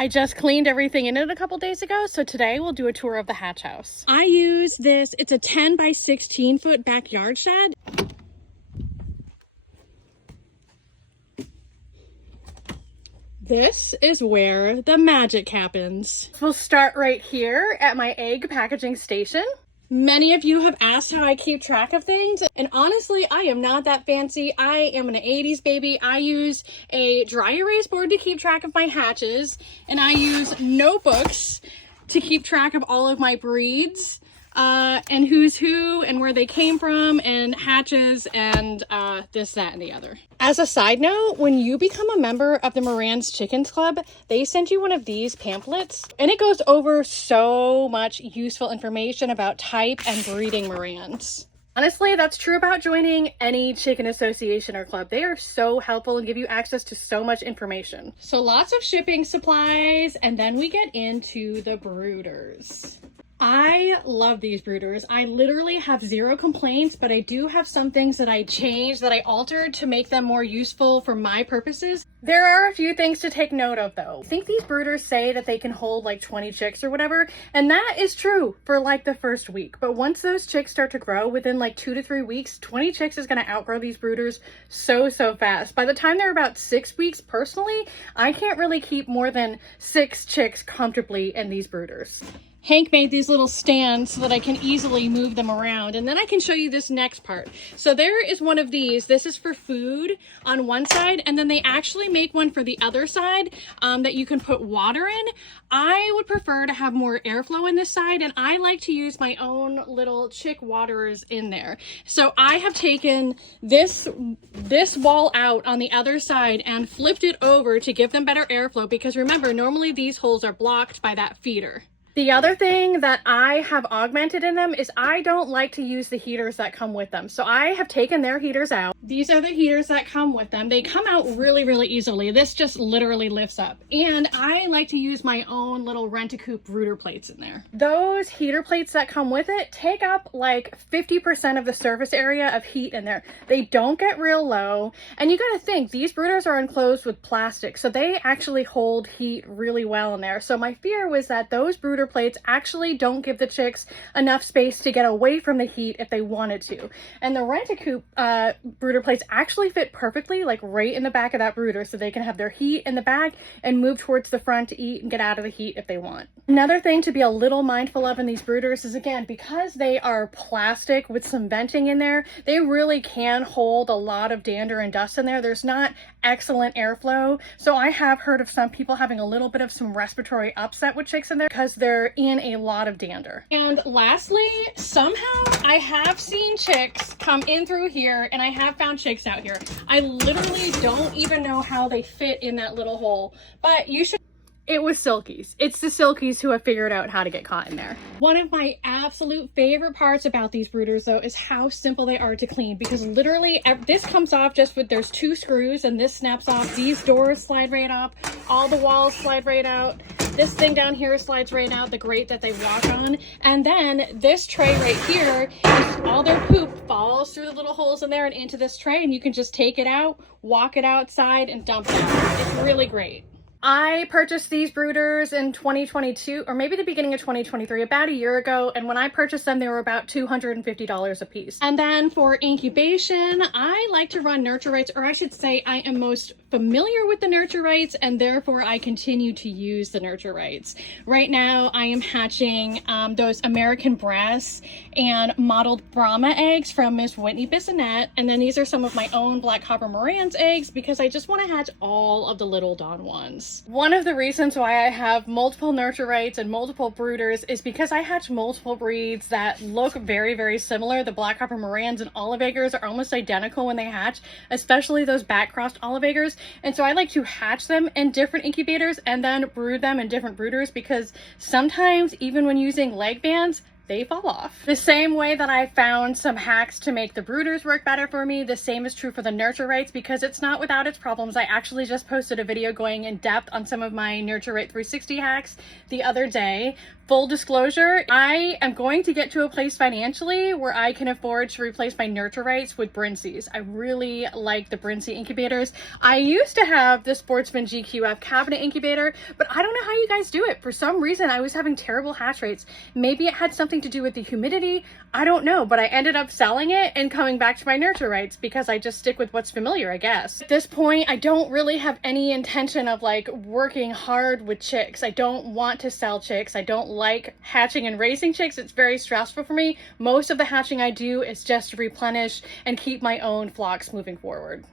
I just cleaned everything in it a couple days ago, so today we'll do a tour of the hatch house. I use this, it's a 10 by 16 foot backyard shed. This is where the magic happens. We'll start right here at my egg packaging station. Many of you have asked how I keep track of things, and honestly, I am not that fancy. I am an 80s baby. I use a dry erase board to keep track of my hatches, and I use notebooks to keep track of all of my breeds, and who's who and where they came from and hatches and this, that, and the other. As a side note, when you become a member of the Moran's Chickens Club, they send you one of these pamphlets, and it goes over so much useful information about type and breeding Morans. Honestly, that's true about joining any chicken association or club. They are so helpful and give you access to so much information. So lots of shipping supplies, and then we get into the brooders. I love these brooders. I literally have zero complaints, but I do have some things that I changed, that I altered to make them more useful for my purposes. There are a few things to take note of though. I think these brooders say that they can hold like 20 chicks or whatever, and that is true for like the first week. But once those chicks start to grow, within like 2 to 3 weeks, 20 chicks is gonna outgrow these brooders so fast. By the time they're about 6 weeks, personally, I can't really keep more than 6 chicks comfortably in these brooders. Hank made these little stands so that I can easily move them around. And then I can show you this next part. So there is one of these. This is for food on one side, and then they actually make one for the other side that you can put water in. I would prefer to have more airflow in this side, and I like to use my own little chick waterers in there. So I have taken this wall out on the other side and flipped it over to give them better airflow, because remember, normally these holes are blocked by that feeder. The other thing that I have augmented in them is I don't like to use the heaters that come with them. So I have taken their heaters out. These are the heaters that come with them. They come out really easily. This just literally lifts up. And I like to use my own little Rent-A-Coop brooder plates in there. Those heater plates that come with it take up like 50% of the surface area of heat in there. They don't get real low. And you gotta think, these brooders are enclosed with plastic, so they actually hold heat really well in there. So my fear was that those brooder plates actually don't give the chicks enough space to get away from the heat if they wanted to. And the Rent-A-Coop brooder plates actually fit perfectly, like right in the back of that brooder, so they can have their heat in the back and move towards the front to eat and get out of the heat if they want. Another thing to be a little mindful of in these brooders is, again, because they are plastic with some venting in there, they really can hold a lot of dander and dust in there. There's not excellent airflow. So I have heard of some people having a little bit of some respiratory upset with chicks in there because they're in a lot of dander. And lastly, somehow I have seen chicks come in through here, and I have found chicks out here. I literally don't even know how they fit in that little hole, but you should. It was silkies. It's the silkies who have figured out how to get caught in there. One of my absolute favorite parts about these brooders though is how simple they are to clean, because literally this comes off just with, there's 2 screws and this snaps off. These doors slide right up. All the walls slide right out. This thing down here slides right out, the grate that they walk on. And then this tray right here, all their poop falls through the little holes in there and into this tray, and you can just take it out, walk it outside, and dump it out. It's really great. I purchased these brooders in 2022, or maybe the beginning of 2023, about a year ago. And when I purchased them, they were about $250 a piece. And then for incubation, I like to run nurture rights, or I should say I am most familiar with the nurture rights, and therefore I continue to use the nurture rights. Right now, I am hatching those American Brass and mottled Brahma eggs from Miss Whitney Bissonette. And then these are some of my own Black Copper Moran's eggs, because I just want to hatch all of the little Dawn ones. One of the reasons why I have multiple nurture rights and multiple brooders is because I hatch multiple breeds that look very similar. The Black Copper Morans and olive eggers are almost identical when they hatch, especially those back-crossed olive eggers. And so I like to hatch them in different incubators and then brood them in different brooders, because sometimes even when using leg bands, they fall off. The same way that I found some hacks to make the brooders work better for me, the same is true for the nurture rates, because it's not without its problems. I actually just posted a video going in depth on some of my nurture rate 360 hacks the other day. Full disclosure, I am going to get to a place financially where I can afford to replace my nurture rates with Brinseas. I really like the Brinsea incubators. I used to have the Sportsman GQF cabinet incubator, but I don't know how you guys do it. For some reason, I was having terrible hatch rates. Maybe it had something to do with the humidity. I don't know, but I ended up selling it and coming back to my nurture rates because I just stick with what's familiar, I guess. At this point, I don't really have any intention of like working hard with chicks. I don't want to sell chicks. I don't like hatching and raising chicks. It's very stressful for me. Most of the hatching I do is just to replenish and keep my own flocks moving forward.